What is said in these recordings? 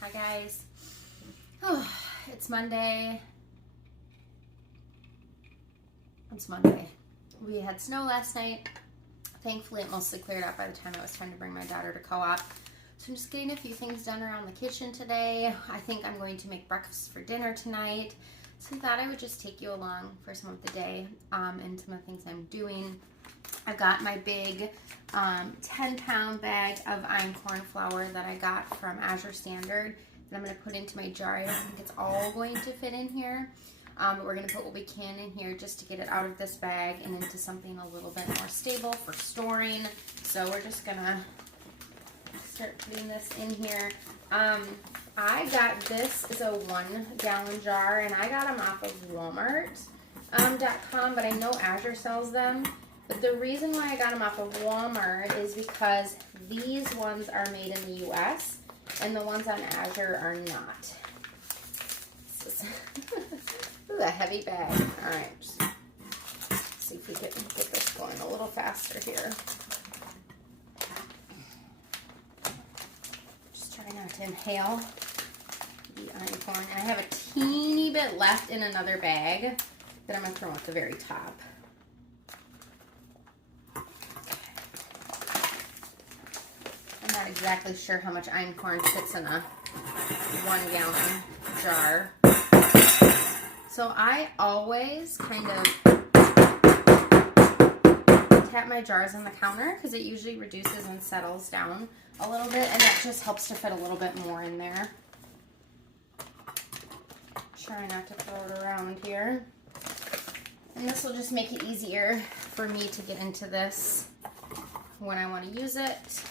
Hi guys. Oh, it's Monday. It's Monday. We had snow last night. Thankfully it mostly cleared up by the time it was time to bring my daughter to co-op. So I'm just getting a few things done around the kitchen today. I think I'm going to make breakfast for dinner tonight. So I thought I would just take you along for some of the day and some of the things I'm doing. I've got my big 10-pound bag of einkorn flour that I got from Azure Standard that I'm going to put into my jar. I don't think it's all going to fit in here, but we're going to put what we can in here just to get it out of this bag and into something a little bit more stable for storing. So we're just going to start putting this in here. I got this is a 1-gallon jar, and I got them off of Walmart.com, but I know Azure sells them. But the reason why I got them off of Walmart is because these ones are made in the US and the ones on Azure are not. This is ooh, a heavy bag. All right, just see if we can get this going a little faster here. Just try not to inhale the einkorn. I have a teeny bit left in another bag that I'm going to throw at the very top. I'm not exactly sure how much einkorn fits in a 1-gallon jar. So I always kind of tap my jars on the counter because it usually reduces and settles down a little bit, and that just helps to fit a little bit more in there. Try not to throw it around here. And this will just make it easier for me to get into this when I want to use it.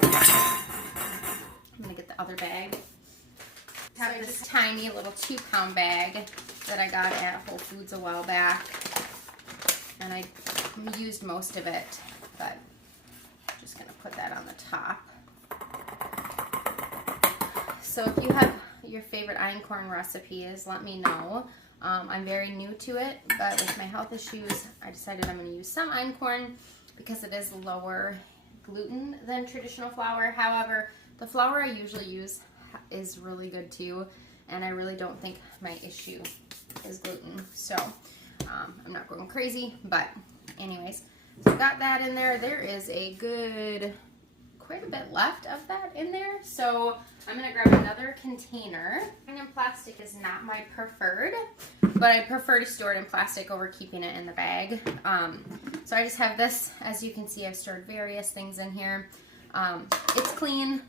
I'm going to get the other bag. I have this tiny little 2-pound bag that I got at Whole Foods a while back. And I used most of it, but I'm just going to put that on the top. So if you have your favorite einkorn recipes, let me know. I'm very new to it, but with my health issues, I decided I'm going to use some einkorn because it is lower gluten than traditional flour. However, the flour I usually use is really good too, and I really don't think my issue is gluten. So I'm not going crazy, but anyways, so I've got that in there. There is a good quite a bit left of that in there, so I'm going to grab another container. And plastic is not my preferred, but I prefer to store it in plastic over keeping it in the bag. So I just have this. As you can see, I've stored various things in here. It's clean.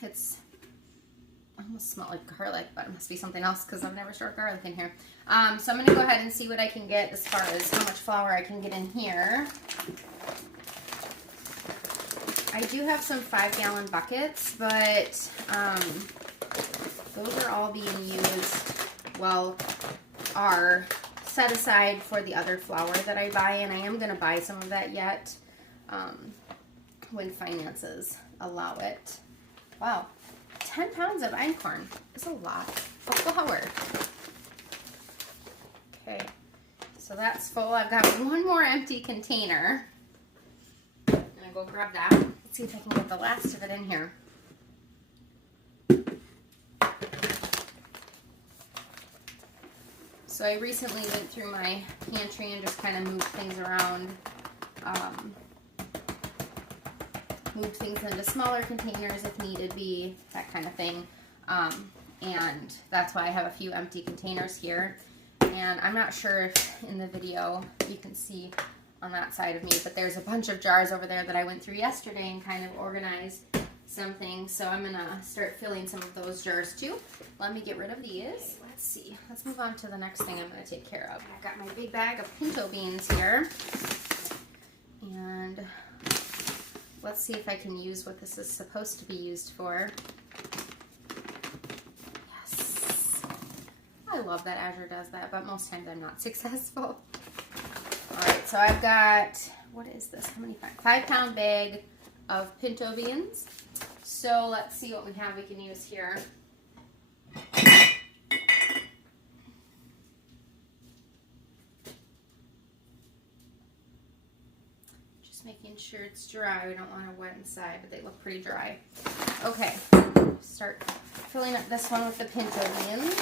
It's almost smell like garlic, but it must be something else because I've never stored garlic in here. So I'm going to go ahead and see what I can get as far as how much flour I can get in here. I do have some 5-gallon buckets, but those are all being used, well, are set aside for the other flour that I buy, and I am going to buy some of that yet when finances allow it. Wow, 10 pounds of einkorn is a lot of flour. Okay, so that's full. I've got one more empty container. I'm going to go grab that. Let's see if I can get the last of it in here. So I recently went through my pantry and just kind of moved things around. Moved things into smaller containers if needed be, that kind of thing. And that's why I have a few empty containers here. And I'm not sure if in the video you can see on that side of me, but there's a bunch of jars over there that I went through yesterday and kind of organized some things. So I'm gonna start filling some of those jars too. Let me get rid of these. Okay, let's see. Let's move on to the next thing I'm gonna take care of. I've got my big bag of pinto beans here. And let's see if I can use what this is supposed to be used for. Yes. I love that Azure does that, but most times I'm not successful. Alright, so I've got, what is this? How many? 5-pound bag of pinto beans. So let's see what we have we can use here. Just making sure it's dry. We don't want it wet inside, but they look pretty dry. Okay, Start filling up this one with the pinto beans.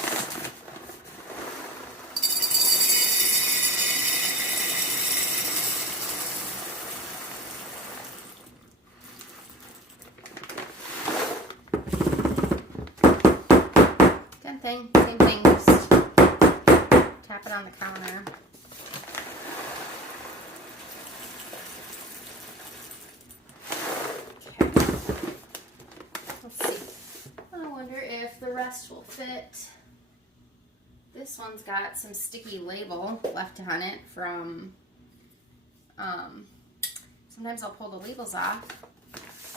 Same thing, just tap it on the counter. Okay. Let's see. I wonder if the rest will fit. This one's got some sticky label left on it from, sometimes I'll pull the labels off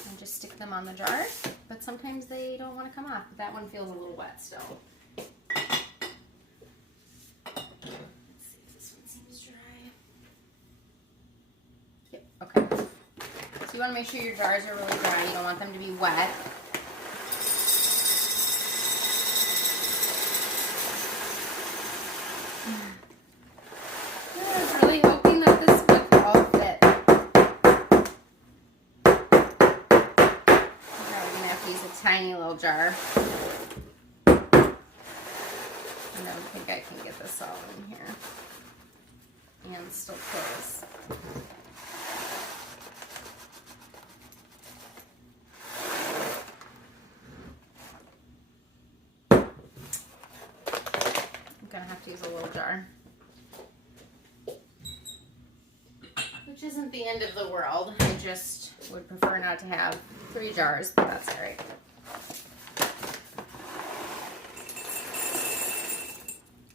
and just stick them on the jar, but sometimes they don't want to come off. That one feels a little wet still. Okay. So you want to make sure your jars are really dry. You don't want them to be wet. I was really hoping that this would all fit. Okay, we're going to have to use a tiny little jar. I don't think I can get this all in here and still close. Gonna have to use a little jar, which isn't the end of the world. I just would prefer not to have 3 jars, but that's all right.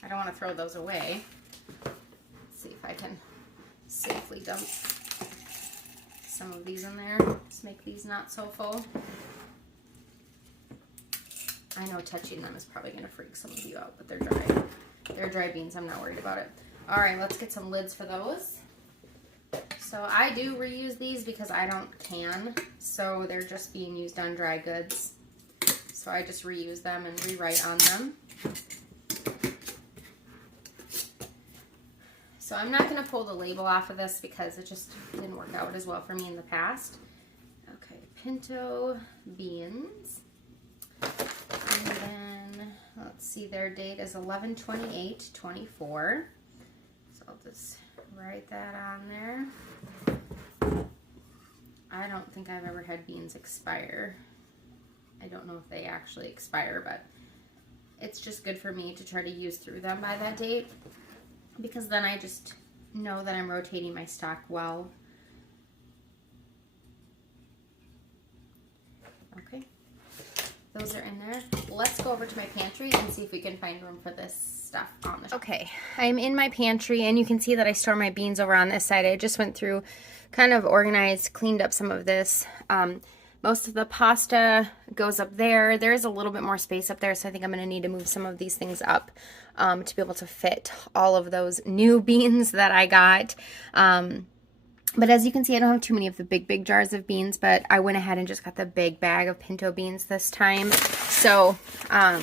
I don't want to throw those away. Let's see if I can safely dump some of these in there. Let's make these not so full. I know touching them is probably going to freak some of you out, but they're dry. They're dry beans. I'm not worried about it. All right, let's get some lids for those. So I do reuse these because I don't can, so they're just being used on dry goods. So I just reuse them and rewrite on them. So I'm not going to pull the label off of this because it just didn't work out as well for me in the past. Okay, pinto beans. And then, let's see, their date is 11/28/24. So I'll just write that on there. I don't think I've ever had beans expire. I don't know if they actually expire, but it's just good for me to try to use through them by that date, because then I just know that I'm rotating my stock well. Okay. Those are in there. Let's go over to my pantry and see if we can find room for this stuff on the shelf. Okay, I'm in my pantry and you can see that I store my beans over on this side. I just went through, kind of organized, cleaned up some of this. Most of the pasta goes up there. There is a little bit more space up there, so I think I'm going to need to move some of these things up to be able to fit all of those new beans that I got. But as you can see, I don't have too many of the big jars of beans, but I went ahead and just got the big bag of pinto beans this time. So I'm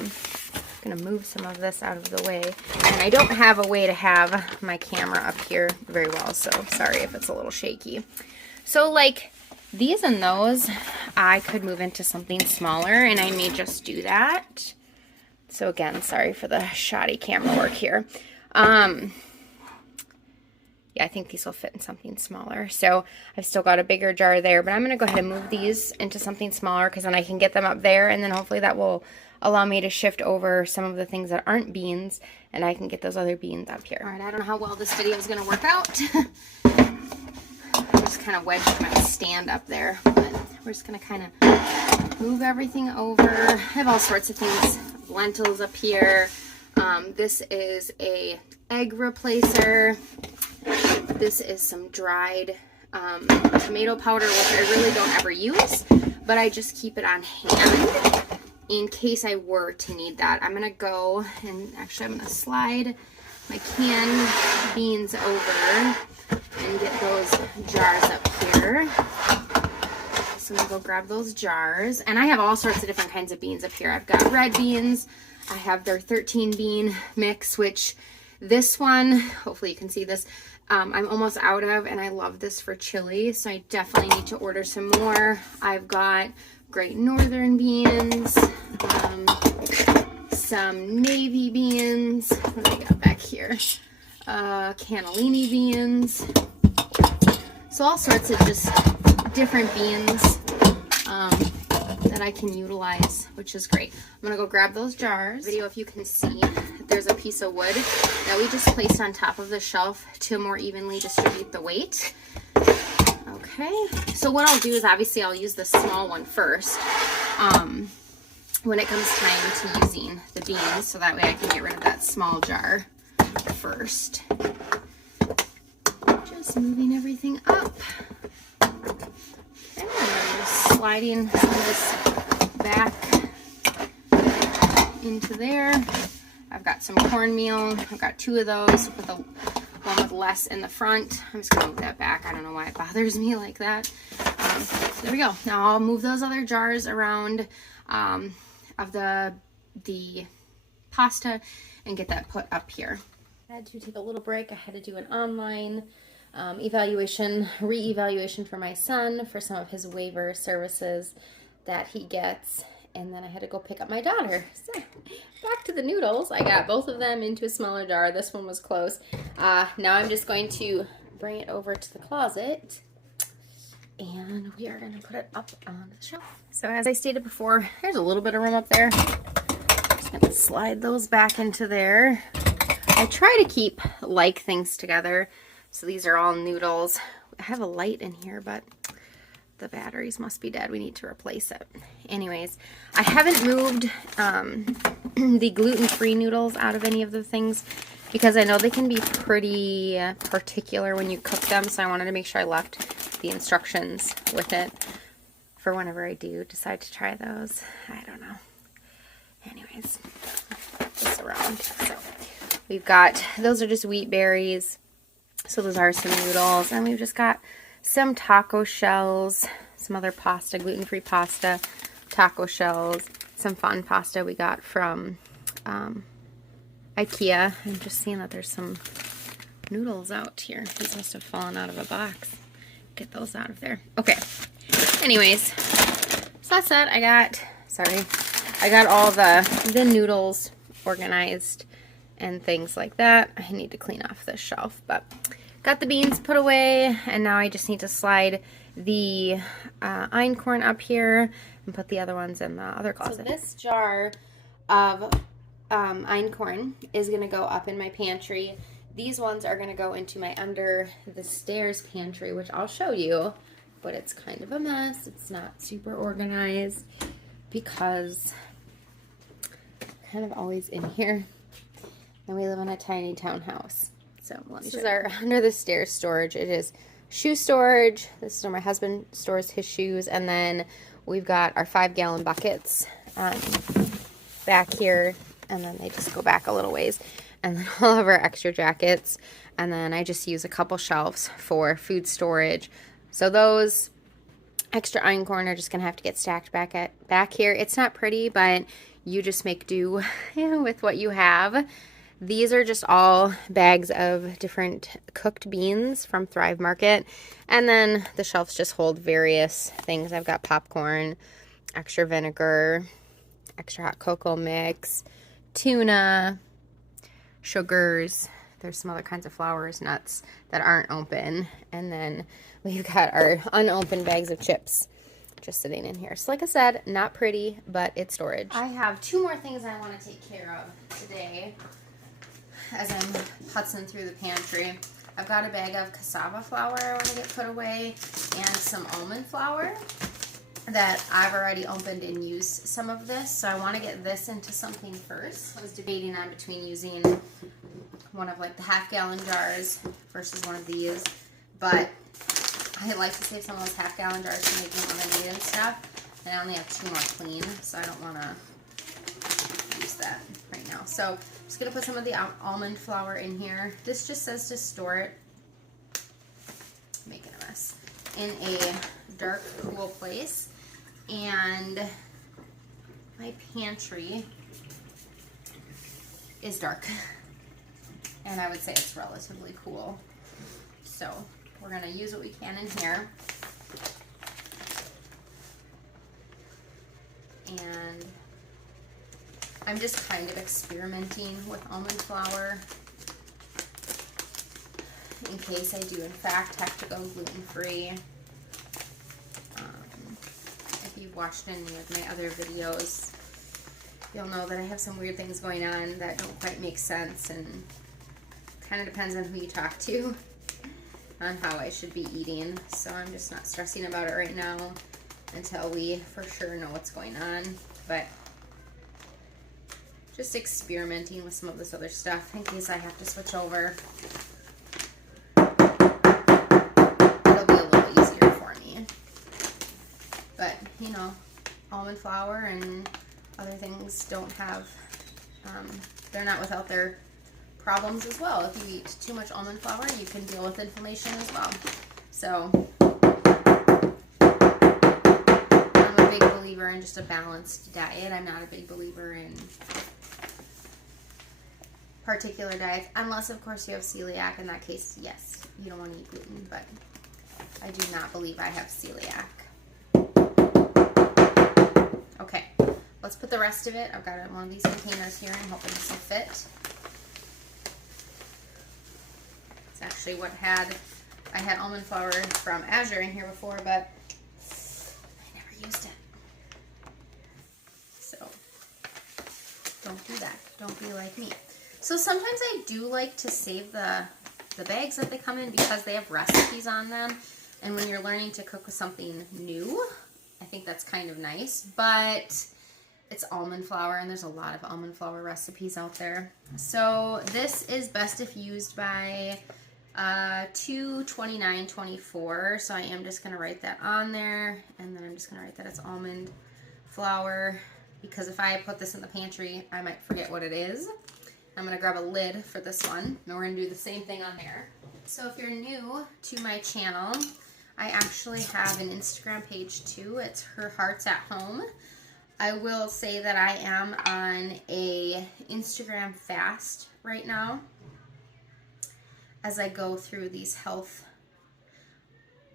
going to move some of this out of the way. And I don't have a way to have my camera up here very well, so sorry if it's a little shaky. So like these and those, I could move into something smaller, and I may just do that. So again, sorry for the shoddy camera work here. Yeah, I think these will fit in something smaller. So I've still got a bigger jar there, but I'm going to go ahead and move these into something smaller because then I can get them up there, and then hopefully that will allow me to shift over some of the things that aren't beans, and I can get those other beans up here. All right, I don't know how well this video is going to work out. I'm just kind of wedged my stand up there, but we're just going to kind of move everything over. I have all sorts of things, lentils up here. This is a egg replacer. This is some dried tomato powder, which I really don't ever use, but I just keep it on hand in case I were to need that. I'm going to go and actually I'm going to slide my canned beans over and get those jars up here. So I'm going to go grab those jars. And I have all sorts of different kinds of beans up here. I've got red beans. I have their 13 bean mix, which this one, hopefully you can see this, I'm almost out of, and I love this for chili, so I definitely need to order some more. I've got Great Northern beans, some navy beans. What do I got back here? Cannellini beans. So all sorts of just different beans that I can utilize, which is great. I'm gonna go grab those jars. Video, if you can see, there's a piece of wood that we just placed on top of the shelf to more evenly distribute the weight. Okay, so what I'll do is obviously I'll use the small one first when it comes time to using the beans, so that way I can get rid of that small jar first. Just moving everything up. Okay, and I'm just sliding some of this back into there. I've got some cornmeal. I've got 2 of those with the one with less in the front. I'm just gonna move that back. I don't know why it bothers me like that. There we go. Now I'll move those other jars around of the pasta and get that put up here. I had to take a little break. I had to do an online re-evaluation for my son for some of his waiver services that he gets. And then I had to go pick up my daughter. So back to the noodles. I got both of them into a smaller jar. This one was close. Now I'm just going to bring it over to the closet. And we are going to put it up on the shelf. So as I stated before, there's a little bit of room up there. Just going to slide those back into there. I try to keep like things together. So these are all noodles. I have a light in here, but the batteries must be dead. We need to replace it. Anyways, I haven't moved the gluten-free noodles out of any of the things because I know they can be pretty particular when you cook them, so I wanted to make sure I left the instructions with it for whenever I do decide to try those. I don't know. Anyways, flip this around. So we've got, those are just wheat berries. So those are some noodles, and we've just got some taco shells, some other pasta, gluten-free pasta, taco shells, some fun pasta we got from IKEA. I'm just seeing that there's some noodles out here. These must have fallen out of a box. Get those out of there. Okay. Anyways, so that's it. I got all the noodles organized and things like that. I need to clean off this shelf, but got the beans put away, and now I just need to slide the einkorn up here and put the other ones in the other closet. So this jar of einkorn is going to go up in my pantry. These ones are going to go into my under the stairs pantry, which I'll show you, but it's kind of a mess. It's not super organized because I'm kind of always in here, and we live in a tiny townhouse. So this is our under the stairs storage. It is shoe storage. This is where my husband stores his shoes, and then we've got our 5-gallon buckets back here, and then they just go back a little ways, and then all of our extra jackets, and then I just use a couple shelves for food storage. So those extra einkorn are just gonna have to get stacked back here. It's not pretty, but you just make do with what you have. These are just all bags of different cooked beans from Thrive Market. And then the shelves just hold various things. I've got popcorn, extra vinegar, extra hot cocoa mix, tuna, sugars. There's some other kinds of flours, nuts that aren't open. And then we've got our unopened bags of chips just sitting in here. So like I said, not pretty, but it's storage. I have 2 more things I want to take care of today as I'm putzing through the pantry. I've got a bag of cassava flour I want to get put away, and some almond flour that I've already opened and used some of this. So I want to get this into something first. I was debating on between using one of like the 1/2-gallon jars versus one of these, but I like to save some of those 1/2-gallon jars for making lemonade and stuff. And I only have 2 more clean, so I don't want to use that right now. So I'm just going to put some of the almond flour in here. This just says to store it, making a mess, in a dark, cool place. And my pantry is dark, and I would say it's relatively cool. So we're going to use what we can in here. and I'm just kind of experimenting with almond flour in case I do in fact have to go gluten-free. If you've watched any of my other videos, you'll know that I have some weird things going on that don't quite make sense, and kind of depends on who you talk to on how I should be eating. So I'm just not stressing about it right now until we for sure know what's going on. But just experimenting with some of this other stuff in case I have to switch over. It'll be a little easier for me. But, you know, almond flour and other things don't have, they're not without their problems as well. If you eat too much almond flour, you can deal with inflammation as well. So I'm a big believer in just a balanced diet. I'm not a big believer in particular diets, unless of course you have celiac. In that case, yes, you don't want to eat gluten, but I do not believe I have celiac. Okay, let's put the rest of it. I've got it in one of these containers here. I'm hoping this will fit. It's actually what I had almond flour from Azure in here before, but I never used it. So don't do that. Don't be like me. So sometimes I do like to save the bags that they come in because they have recipes on them. And when you're learning to cook with something new, I think that's kind of nice. But it's almond flour, and there's a lot of almond flour recipes out there. So this is best if used by 2/29/24. So I am just going to write that on there, and then I'm just going to write that it's almond flour, because if I put this in the pantry, I might forget what it is. I'm going to grab a lid for this one, and we're going to do the same thing on there. So if you're new to my channel, I actually have an Instagram page too. It's Her Hearts at Home. I will say that I am on a Instagram fast right now as I go through these health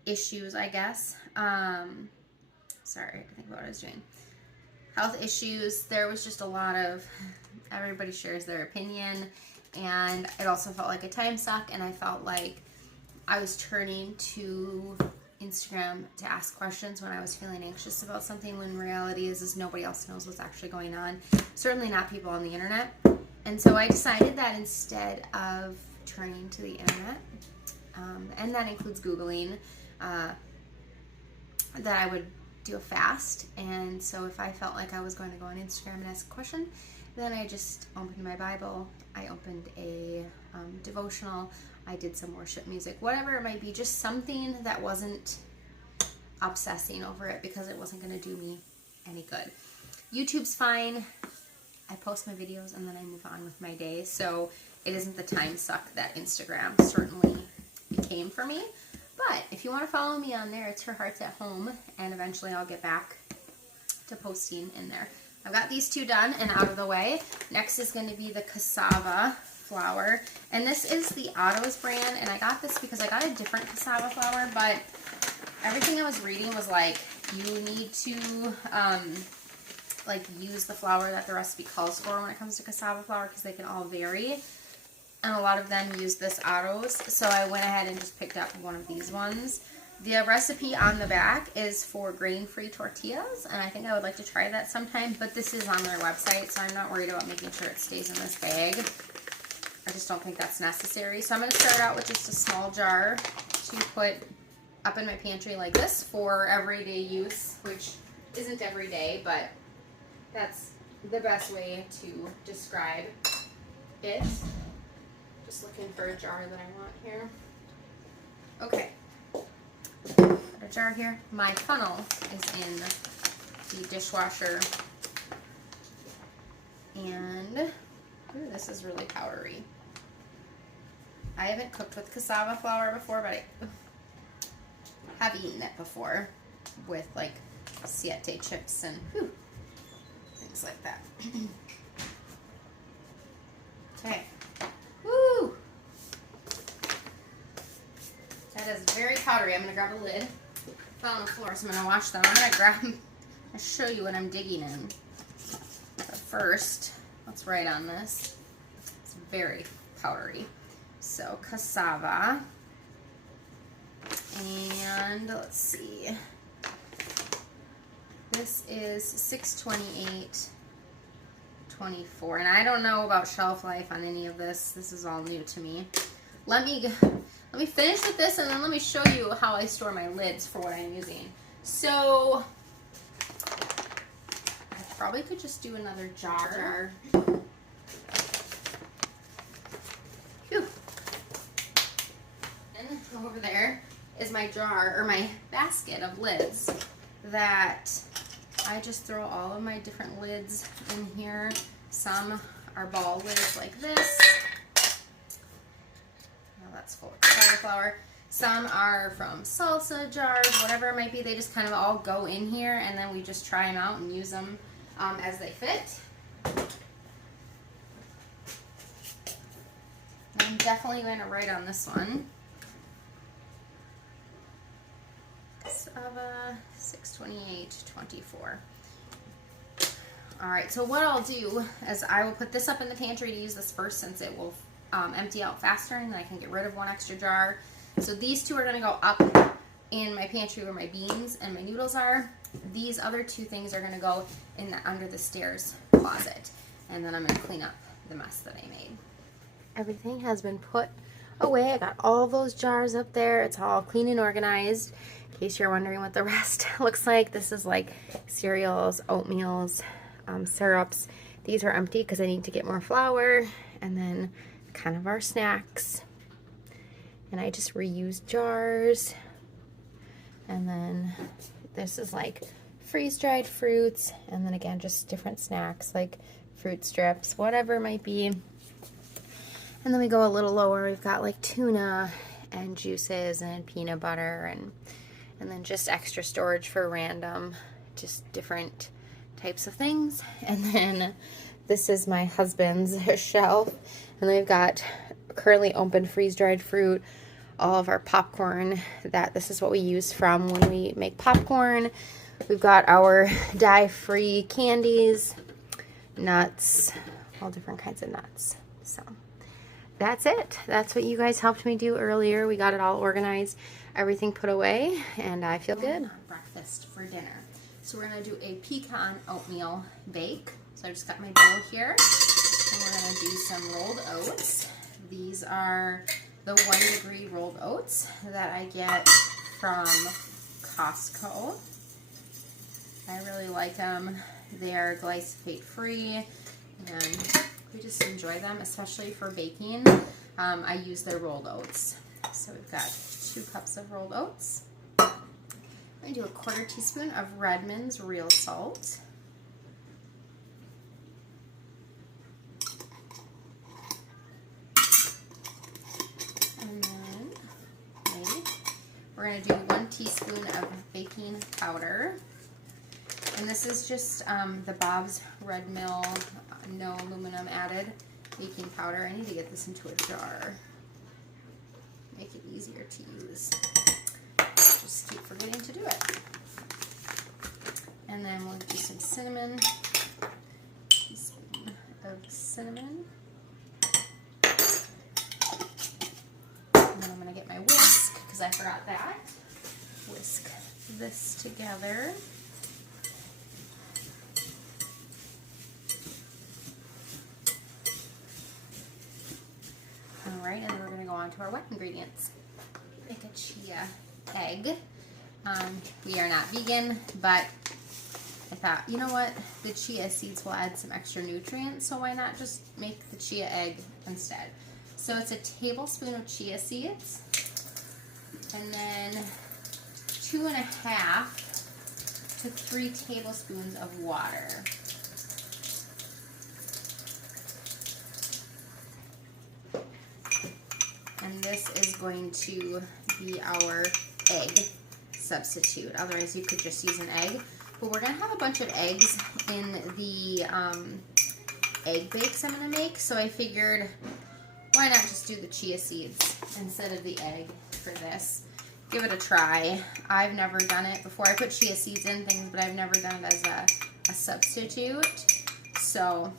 issues, I guess. Sorry, I think about what I was doing. Health issues. There was just a lot of, everybody shares their opinion, and it also felt like a time suck, and I felt like I was turning to Instagram to ask questions when I was feeling anxious about something, when reality is nobody else knows what's actually going on. Certainly not people on the internet. And so I decided that instead of turning to the internet, and that includes Googling, that I would do a fast. And so if I felt like I was going to go on Instagram and ask a question, then I just opened my Bible, I opened a devotional, I did some worship music, whatever it might be, just something that wasn't obsessing over it, because it wasn't going to do me any good. YouTube's fine. I post my videos and then I move on with my day, so it isn't the time suck that Instagram certainly became for me. But if you want to follow me on there, it's Her Hearts at Home, and eventually I'll get back to posting in there. I've got these two done and out of the way. Next is going to be the cassava flour, and this is the Otto's brand, and I got this because I got a different cassava flour, but everything I was reading was like, you need to like use the flour that the recipe calls for when it comes to cassava flour, because they can all vary, and a lot of them use this Otto's, so I went ahead and just picked up one of these ones. The recipe on the back is for grain-free tortillas, and I think I would like to try that sometime, but this is on their website, so I'm not worried about making sure it stays in this bag. I just don't think that's necessary. So I'm going to start out with just a small jar to put up in my pantry like this for everyday use, which isn't every day, but that's the best way to describe it. Just looking for a jar that I want here. Okay. Got a jar here. My funnel is in the dishwasher. And ooh, this is really powdery. I haven't cooked with cassava flour before, but I have eaten it before with like siete chips and things like that. Okay. Woo! That is very powdery. I'm going to grab a lid. It fell on the floor, so I'm going to wash them. I'm going to grab I'll show you what I'm digging in. But first, let's write on this. It's very powdery. So cassava, and let's see. This is 6/28/24, and I don't know about shelf life on any of this. This is all new to me. Let me finish with this, and then let me show you how I store my lids for what I'm using. So I probably could just do another jar. Phew. And over there is my jar, or my basket of lids that I just throw all of my different lids in here. Some are ball lids like this. Now that's full of cauliflower. Some are from salsa jars, whatever it might be. They just kind of all go in here, and then we just try them out and use them as they fit. I'm definitely going to write on this one. Cassava 6/28/24. Alright, so what I'll do is I will put this up in the pantry to use this first, since it will empty out faster, and then I can get rid of one extra jar. So these two are going to go up in my pantry where my beans and my noodles are. These other two things are going to go in the under the stairs closet, and then I'm going to clean up the mess that I made. Everything has been put away. I got all those jars up there. It's all clean and organized. In case you're wondering what the rest looks like, this is like cereals, oatmeals, syrups. These are empty because I need to get more flour, and then kind of our snacks. And I just reuse jars. And then this is like freeze-dried fruits, and then again just different snacks like fruit strips, whatever it might be. And then we go a little lower. We've got like tuna and juices and peanut butter, and then just extra storage for random, just different types of things. And then this is my husband's shelf, and then we've got currently open freeze-dried fruit, all of our popcorn. This is what we use from when we make popcorn. We've got our dye-free candies, nuts, all different kinds of nuts. So that's it. That's what you guys helped me do earlier. We got it all organized, everything put away, and I feel good. Breakfast for dinner. So we're going to do a pecan oatmeal bake. So I just got my bowl here, and we're going to do some rolled oats. These are the 1 degree rolled oats that I get from Costco. I really like them. They are glyphosate free, and we just enjoy them, especially for baking. I use their rolled oats. So we've got 2 cups of rolled oats. I'm going to do a 1/4 teaspoon of Redmond's real salt. And then we're going to do 1 teaspoon of baking powder. And this is just the Bob's Red Mill, no aluminum added baking powder. I need to get this into a jar. Make it easier to use. Just keep forgetting to do it. And then we'll do some cinnamon. Teaspoon of cinnamon. And then I'm going to get my whisk, because I forgot that. Whisk this together. Alright, and then we're going to go on to our wet ingredients. Make a chia egg. We are not vegan, but I thought, you know what, the chia seeds will add some extra nutrients, so why not just make the chia egg instead? So it's a tablespoon of chia seeds, and then 2.5 to 3 tablespoons of water. And this is going to be our egg substitute. Otherwise, you could just use an egg. But we're going to have a bunch of eggs in the egg bakes I'm going to make. So I figured, why not just do the chia seeds instead of the egg for this? give it a try. I've never done it before. I put chia seeds in things, but I've never done it as a substitute. So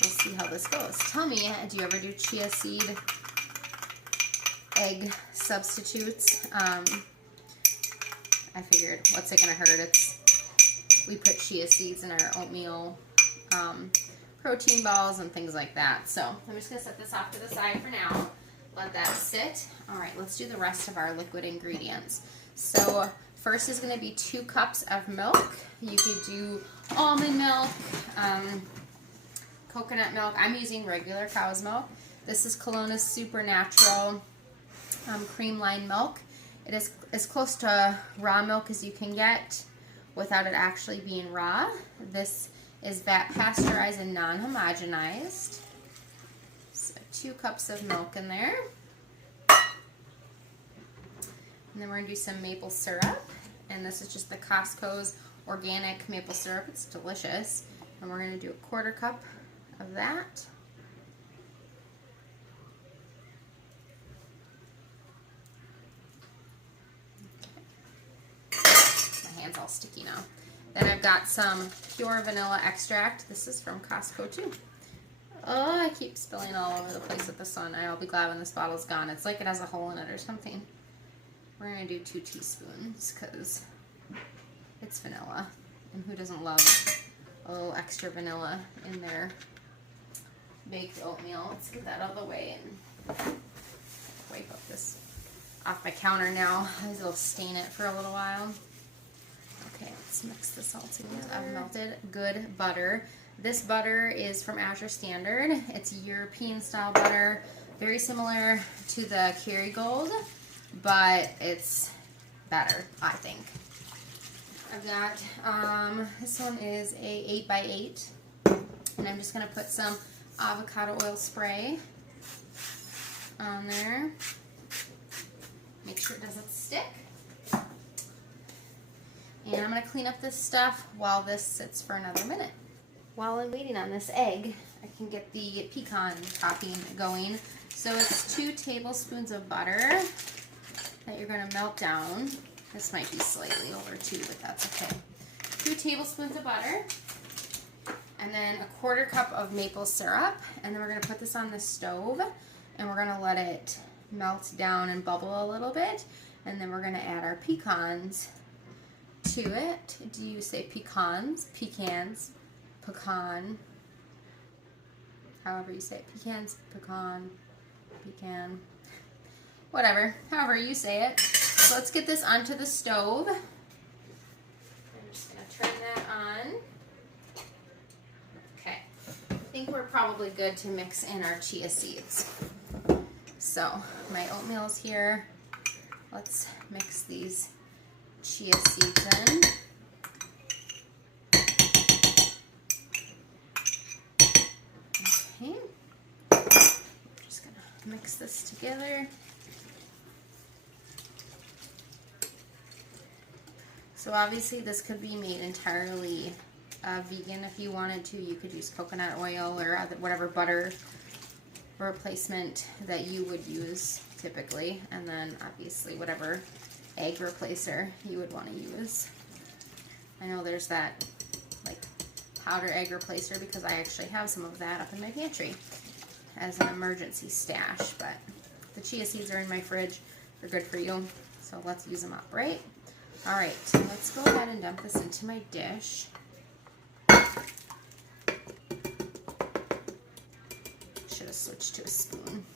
we'll see how this goes. Tell me, do you ever do chia seed egg substitutes? I figured, what's it gonna hurt? We put chia seeds in our oatmeal protein balls and things like that. So I'm just gonna set this off to the side for now. Let that sit. All right, let's do the rest of our liquid ingredients. So first is gonna be 2 cups of milk. You could do almond milk, coconut milk. I'm using regular cow's milk. This is Kelowna's Super Natural cream line milk. It is as close to raw milk as you can get without it actually being raw. This is vat pasteurized and non-homogenized. So 2 cups of milk in there. And then we're gonna do some maple syrup. And this is just the Costco's organic maple syrup. It's delicious. And we're gonna do a 1/4 cup of that. Hand's all sticky now. Then I've got some pure vanilla extract. This is from Costco too. Oh, I keep spilling all over the place with this one. I'll be glad when this bottle's gone. It's like it has a hole in it or something. We're gonna do 2 teaspoons because it's vanilla. And who doesn't love a little extra vanilla in their baked oatmeal? Let's get that out of the way and wipe up this off my counter now. Otherwise it'll stain it for a little while. Okay, let's mix this all together. I've melted good butter. This butter is from Azure Standard. It's European style butter, very similar to the Kerrygold, but it's better, I think. I've got, this one is a 8x8, and I'm just gonna put some avocado oil spray on there. Make sure it doesn't stick. And I'm going to clean up this stuff while this sits for another minute. While I'm waiting on this egg, I can get the pecan topping going. So it's 2 tablespoons of butter that you're going to melt down. This might be slightly over 2, but that's okay. 2 tablespoons of butter. And then a 1/4 cup of maple syrup. And then we're going to put this on the stove. And we're going to let it melt down and bubble a little bit. And then we're going to add our pecans to it. Do you say pecans? Pecans. Pecan. However you say it. Pecans. Pecan. Pecan. Whatever. However you say it. So let's get this onto the stove. I'm just going to turn that on. Okay. I think we're probably good to mix in our chia seeds. So my oatmeal's here. Let's mix these chia seeds in. Okay. Just gonna mix this together. So obviously this could be made entirely vegan if you wanted to. You could use coconut oil or whatever butter replacement that you would use typically, and then obviously whatever egg replacer you would want to use. I know there's that like powder egg replacer because I actually have some of that up in my pantry as an emergency stash, but the chia seeds are in my fridge. They're good for you, so let's use them up, right? All right, so let's go ahead and dump this into my dish. Should have switched to a spoon.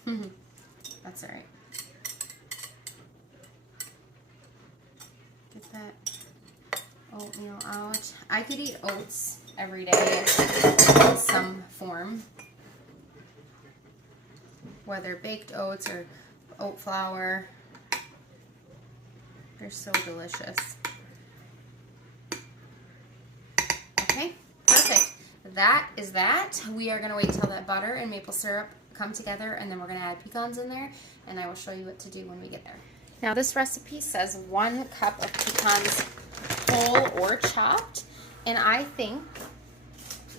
That's all right. Get that oatmeal out. I could eat oats every day in some form, whether baked oats or oat flour. They're so delicious. Okay, perfect. That is that. We are going to wait till that butter and maple syrup come together, and then we're going to add pecans in there, and I will show you what to do when we get there. Now this recipe says 1 cup of pecans whole or chopped, and I think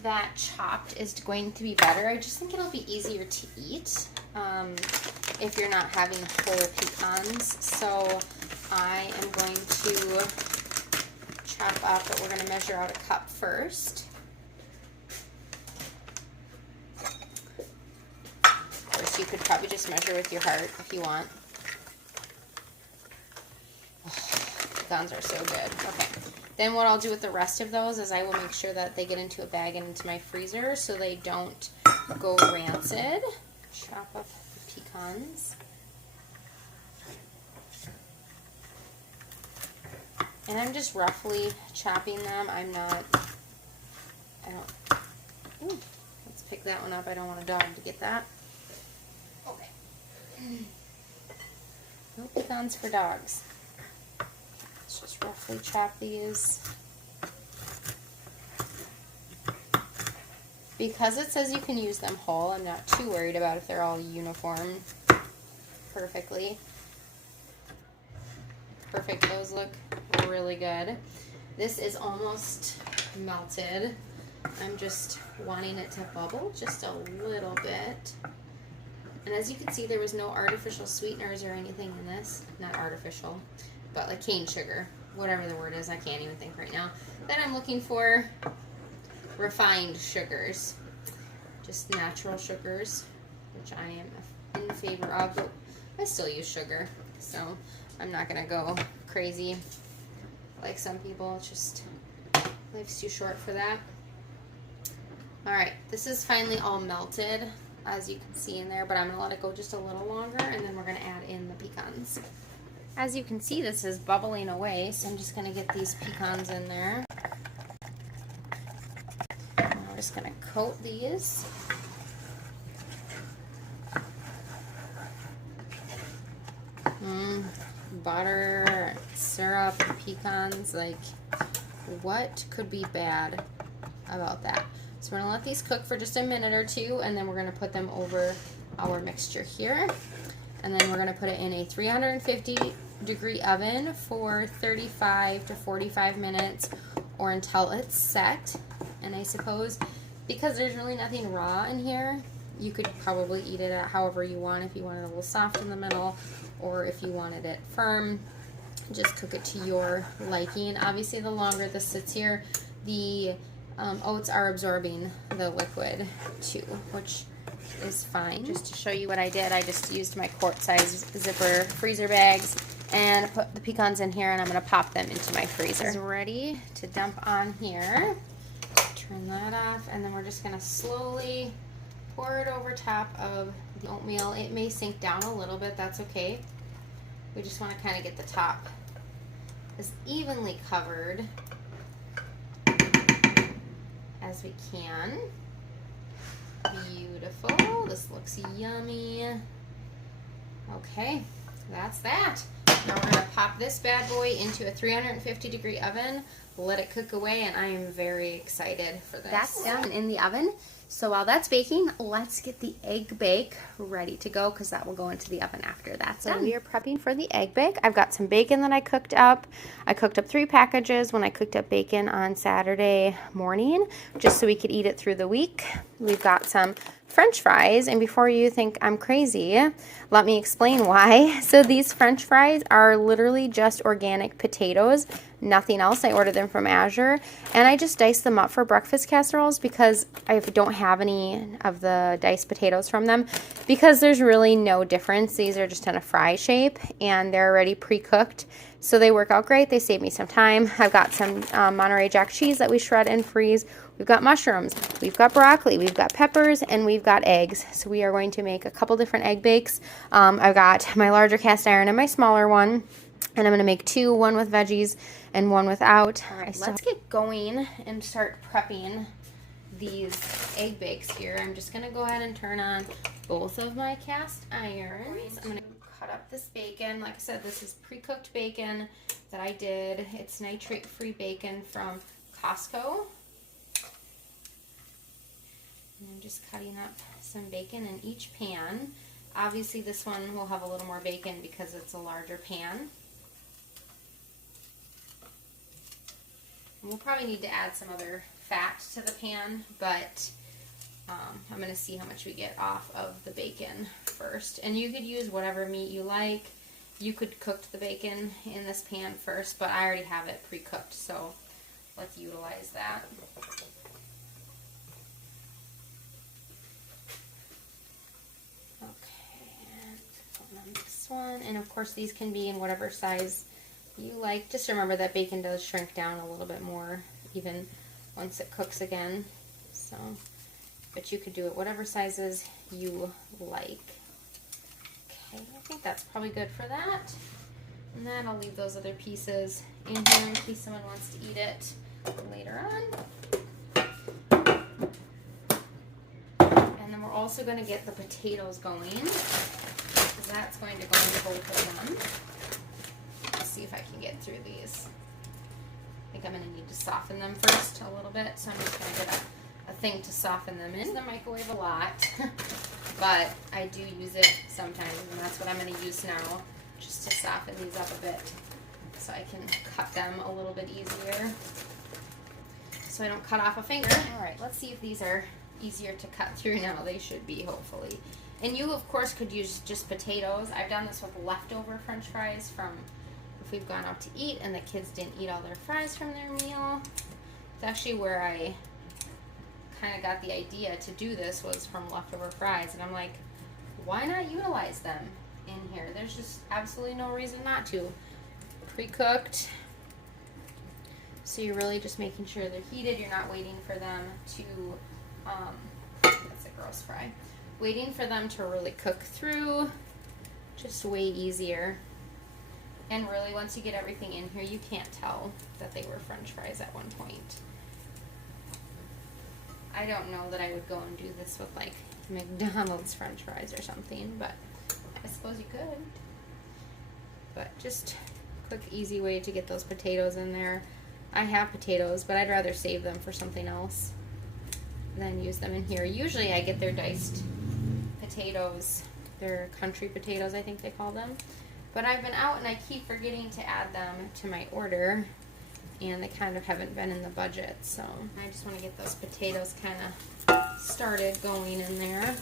that chopped is going to be better. I just think it'll be easier to eat. if you're not having whole pecans. So I am going to chop up, but we're going to measure out a cup first. Of course, you could probably just measure with your heart if you want. Oh, pecans are so good. Okay. Then what I'll do with the rest of those is I will make sure that they get into a bag and into my freezer so they don't go rancid. Chop up the pecans. And I'm just roughly chopping them. Ooh, let's pick that one up. I don't want a dog to get that. Okay. No pecans for dogs. Let's just roughly chop these. Because it says you can use them whole, I'm not too worried about if they're all uniform perfectly. Perfect, those look really good. This is almost melted. I'm just wanting it to bubble just a little bit. And as you can see, there was no artificial sweeteners or anything in this. Not artificial, but like cane sugar, whatever the word is, I can't even think right now. Then I'm looking for refined sugars, just natural sugars, which I am in favor of, but I still use sugar, so I'm not gonna go crazy like some people. It's just, life's too short for that. All right, this is finally all melted, as you can see in there, but I'm gonna let it go just a little longer, and then we're gonna add in the pecans. As you can see, this is bubbling away, so I'm just gonna get these pecans in there. I'm just gonna coat these. Butter, syrup, and pecans, like what could be bad about that? So we're gonna let these cook for just a minute or two, and then we're gonna put them over our mixture here. And then we're gonna put it in a 350-degree oven for 35 to 45 minutes or until it's set. And I suppose because there's really nothing raw in here, you could probably eat it however you want. If you want it a little soft in the middle, or if you wanted it firm, just cook it to your liking. Obviously, the longer this sits here, the oats are absorbing the liquid too, which is fine. Just to show you what I did, I just used my quart-size zipper freezer bags and put the pecans in here, and I'm going to pop them into my freezer. It's ready to dump on here. Turn that off, and then we're just going to slowly pour it over top of the oatmeal. It may sink down a little bit, that's okay. We just want to kind of get the top as evenly covered as we can. Beautiful. This looks yummy. Okay, that's that. Now we're going to pop this bad boy into a 350-degree oven, let it cook away, and I am very excited for this. That's done in the oven. So while that's baking, let's get the egg bake ready to go, because that will go into the oven after that's done. So we are prepping for the egg bake. I've got some bacon that I cooked up. I cooked up 3 packages when I cooked up bacon on Saturday morning, just so we could eat it through the week. We've got some French fries, and before you think I'm crazy, let me explain why. So these French fries are literally just organic potatoes, nothing else. I ordered them from Azure, and I just diced them up for breakfast casseroles because I don't have any of the diced potatoes from them, because there's really no difference. These are just in a fry shape, and they're already pre-cooked, so they work out great. They save me some time. I've got some Monterey Jack cheese that we shred and freeze. We've got mushrooms, we've got broccoli, we've got peppers, and we've got eggs. So we are going to make a couple different egg bakes. I've got my larger cast iron and my smaller one, and I'm going to make 2, one with veggies and one without. All right, let's get going and start prepping these egg bakes here. I'm just going to go ahead and turn on both of my cast irons. I'm going to cut up this bacon. Like I said, this is pre-cooked bacon that I did. It's nitrate-free bacon from Costco. And I'm just cutting up some bacon in each pan. Obviously this one will have a little more bacon because it's a larger pan. And we'll probably need to add some other fat to the pan, but I'm going to see how much we get off of the bacon first. And you could use whatever meat you like. You could cook the bacon in this pan first, but I already have it pre-cooked, so let's utilize that. Okay, and put on this one. And of course these can be in whatever size you like. Just remember that bacon does shrink down a little bit more even once it cooks again. So, but you could do it whatever sizes you like. Okay, I think that's probably good for that. And then I'll leave those other pieces in here in case someone wants to eat it later on. And then we're also going to get the potatoes going, because that's going to go in both of them. Let's see if I can get through these. I think I'm going to need to soften them first a little bit, so I'm just going to get a thing to soften them in. The microwave a lot, but I do use it sometimes, and that's what I'm going to use now, just to soften these up a bit so I can cut them a little bit easier so I don't cut off a finger. Alright, let's see if these are easier to cut through now. They should be, hopefully. And you, of course, could use just potatoes. I've done this with leftover french fries from if we've gone out to eat and the kids didn't eat all their fries from their meal. It's actually where I kind of got the idea to do this, was from leftover fries, and I'm like, why not utilize them in here? There's just absolutely no reason not to. Pre-cooked, so you're really just making sure they're heated. You're not waiting for them to that's a gross fry, waiting for them to really cook through. Just way easier. And really, once you get everything in here, you can't tell that they were french fries at one point. I don't know that I would go and do this with like McDonald's french fries or something, but I suppose you could. But just quick, easy way to get those potatoes in there. I have potatoes, but I'd rather save them for something else than use them in here. Usually I get their diced potatoes. They're country potatoes, I think they call them. But I've been out and I keep forgetting to add them to my order, and they kind of haven't been in the budget, so I just want to get those potatoes kind of started going in there.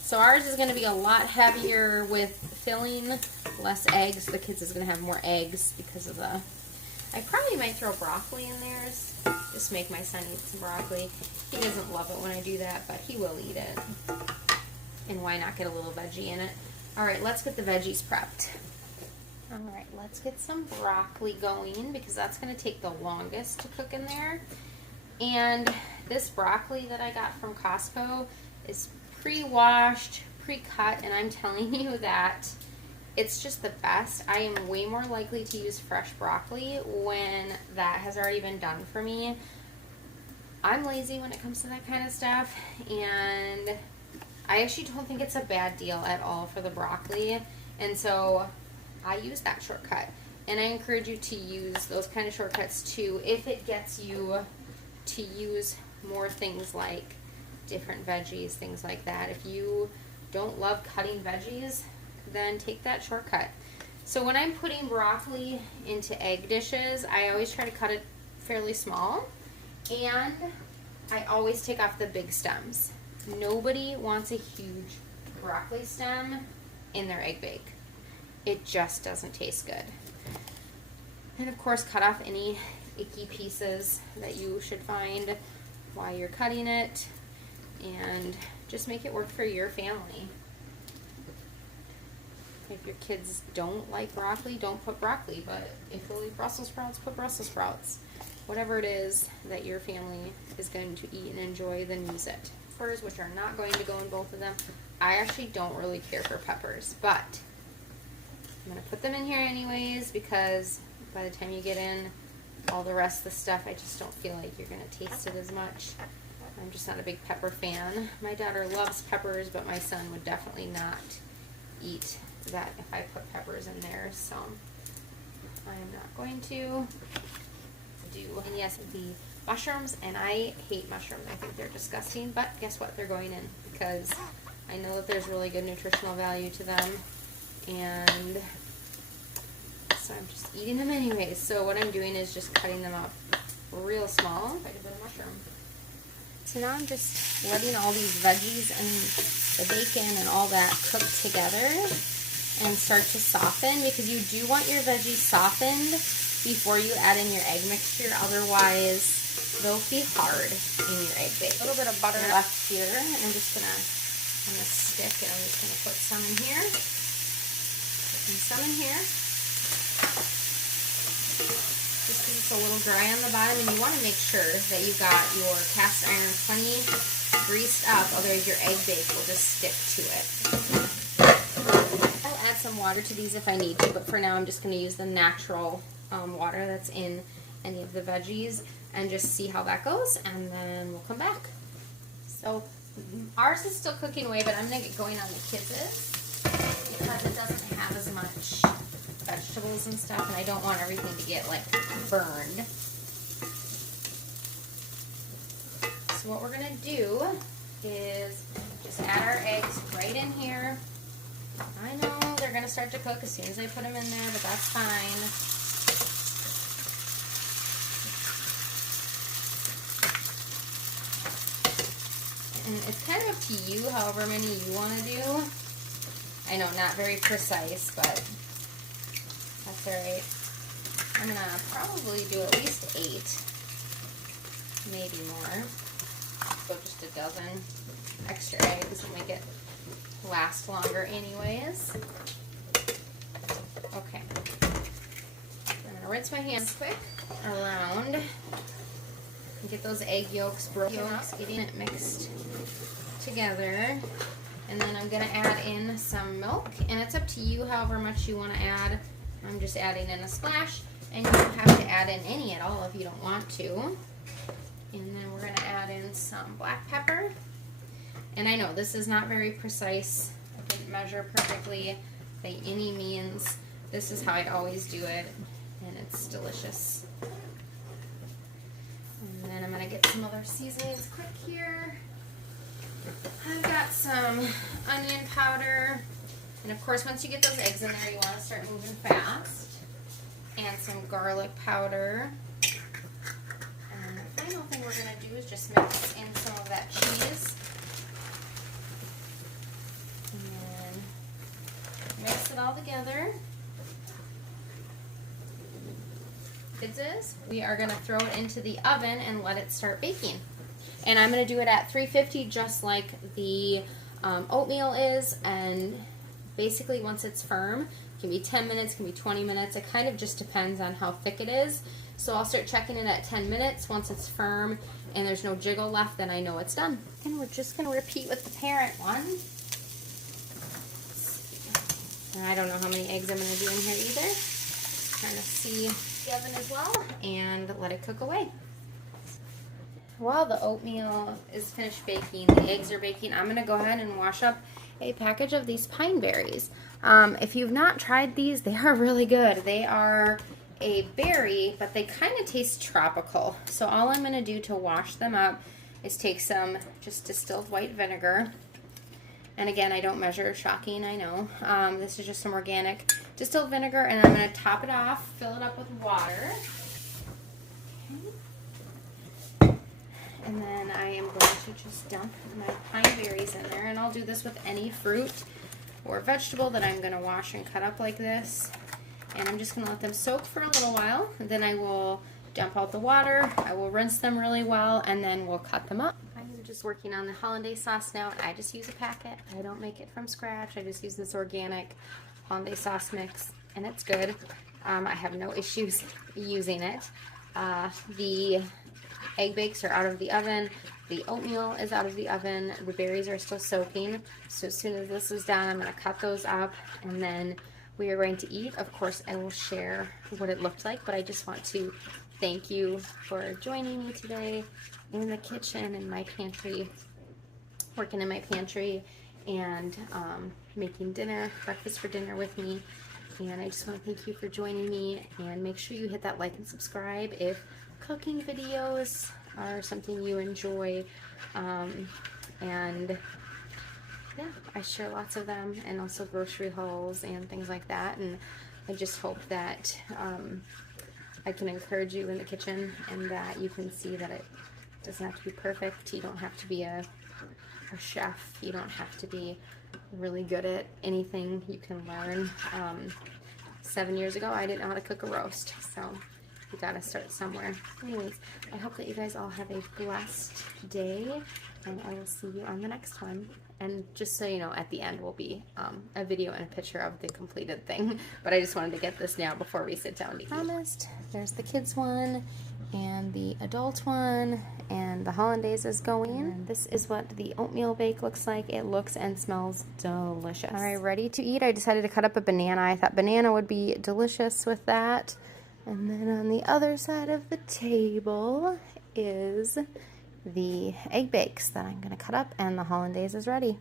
So ours is going to be a lot heavier with filling, less eggs. The kids is going to have more eggs because of the... I probably might throw broccoli in theirs. Just make my son eat some broccoli. He doesn't love it when I do that, but he will eat it. And why not get a little veggie in it? Alright, let's get the veggies prepped. Alright, let's get some broccoli going, because that's going to take the longest to cook in there. And this broccoli that I got from Costco is pre-washed, pre-cut, and I'm telling you that it's just the best. I am way more likely to use fresh broccoli when that has already been done for me. I'm lazy when it comes to that kind of stuff, and I actually don't think it's a bad deal at all for the broccoli, and so I use that shortcut. And I encourage you to use those kind of shortcuts too if it gets you to use more things like different veggies, things like that. If you don't love cutting veggies, then take that shortcut. So when I'm putting broccoli into egg dishes, I always try to cut it fairly small, and I always take off the big stems. Nobody wants a huge broccoli stem in their egg bake. It just doesn't taste good. And of course, cut off any icky pieces that you should find while you're cutting it, and just make it work for your family. If your kids don't like broccoli, don't put broccoli, but if you'll eat Brussels sprouts, put Brussels sprouts. Whatever it is that your family is going to eat and enjoy, then use it. Peppers, which are not going to go in both of them. I actually don't really care for peppers, but I'm going to put them in here anyways, because by the time you get in all the rest of the stuff, I just don't feel like you're going to taste it as much. I'm just not a big pepper fan. My daughter loves peppers, but my son would definitely not eat that if I put peppers in there, so I am not going to do. And yes, the mushrooms, and I hate mushrooms. I think they're disgusting, but guess what? They're going in because I know that there's really good nutritional value to them, and so I'm just eating them anyways. So what I'm doing is just cutting them up real small. Quite a bit of mushroom. So now I'm just letting all these veggies and the bacon and all that cook together and start to soften, because you do want your veggies softened before you add in your egg mixture. Otherwise, they'll be hard in your egg bake. A little bit of butter left here, and I'm just gonna, on this stick, and I'm just gonna put some in here and some in here. Just because it's a little dry on the bottom, and you want to make sure that you got your cast iron plenty greased up, otherwise your egg bake will just stick to it. I'll add some water to these if I need to, but for now I'm just going to use the natural water that's in any of the veggies and just see how that goes, and then we'll come back. So ours is still cooking away, but I'm going to get going on the kids' because it doesn't have as much vegetables and stuff, and I don't want everything to get like burned. So what we're gonna do is just add our eggs right in here. I know they're gonna start to cook as soon as I put them in there, but that's fine. And it's kind of up to you, however many you want to do. I know, not very precise, but that's alright. I'm going to probably do at least 8, maybe more. So just a dozen extra eggs will make it last longer anyways. Okay. I'm going to rinse my hands quick around and get those egg yolks broken up, getting it mixed together. And then I'm going to add in some milk, and it's up to you however much you want to add. I'm just adding in a splash, and you don't have to add in any at all if you don't want to. And then we're going to add in some black pepper. And I know this is not very precise. I didn't measure perfectly by any means. This is how I always do it, and it's delicious. And then I'm going to get some other seasonings quick here. I've got some onion powder, and of course once you get those eggs in there you want to start moving fast, and some garlic powder. And the final thing we're going to do is just mix in some of that cheese, and then mix it all together. We are going to throw it into the oven and let it start baking. And I'm going to do it at 350 just like the oatmeal is, and basically once it's firm, it can be 10 minutes, it can be 20 minutes, it kind of just depends on how thick it is. So I'll start checking it at 10 minutes. Once it's firm and there's no jiggle left, then I know it's done. And we're just going to repeat with the parent one. And I don't know how many eggs I'm going to do in here either. Trying to see the oven as well, and let it cook away. While the oatmeal is finished baking, the eggs are baking, I'm going to go ahead and wash up a package of these pine berries. If you've not tried these, they are really good. They are a berry, but they kind of taste tropical. So all I'm going to do to wash them up is take some just distilled white vinegar. And again, I don't measure, shocking, I know. This is just some organic distilled vinegar, and I'm going to top it off, fill it up with water. And then I am going to just dump my pine berries in there, and I'll do this with any fruit or vegetable that I'm going to wash and cut up like this. And I'm just going to let them soak for a little while, and then I will dump out the water, I will rinse them really well, and then we'll cut them up. I'm just working on the hollandaise sauce now, and I just use a packet. I don't make it from scratch. I just use this organic hollandaise sauce mix, and it's good. I have no issues using it. The egg bakes are out of the oven. The oatmeal is out of the oven. The berries are still soaking. So as soon as this is done, I'm going to cut those up, and then we are going to eat. Of course, I will share what it looked like, but I just want to thank you for joining me today in the kitchen, in my pantry, working in my pantry, and making dinner, breakfast for dinner with me. And I just want to thank you for joining me, and make sure you hit that like and subscribe if cooking videos are something you enjoy. And yeah, I share lots of them, and also grocery hauls and things like that. And I just hope that I can encourage you in the kitchen, and that you can see that it doesn't have to be perfect. You don't have to be a chef. You don't have to be really good at anything. You can learn. 7 years ago, I didn't know how to cook a roast, so you gotta start somewhere. Anyways, I hope that you guys all have a blessed day, and I will see you on the next one. And just so you know, at the end will be a video and a picture of the completed thing, but I just wanted to get this now before we sit down to eat. Promised. There's the kids one, and the adult one, and the hollandaise is going. And this is what the oatmeal bake looks like. It looks and smells delicious. All right, ready to eat. I decided to cut up a banana. I thought banana would be delicious with that. And then on the other side of the table is the egg bakes that I'm going to cut up, and the hollandaise is ready.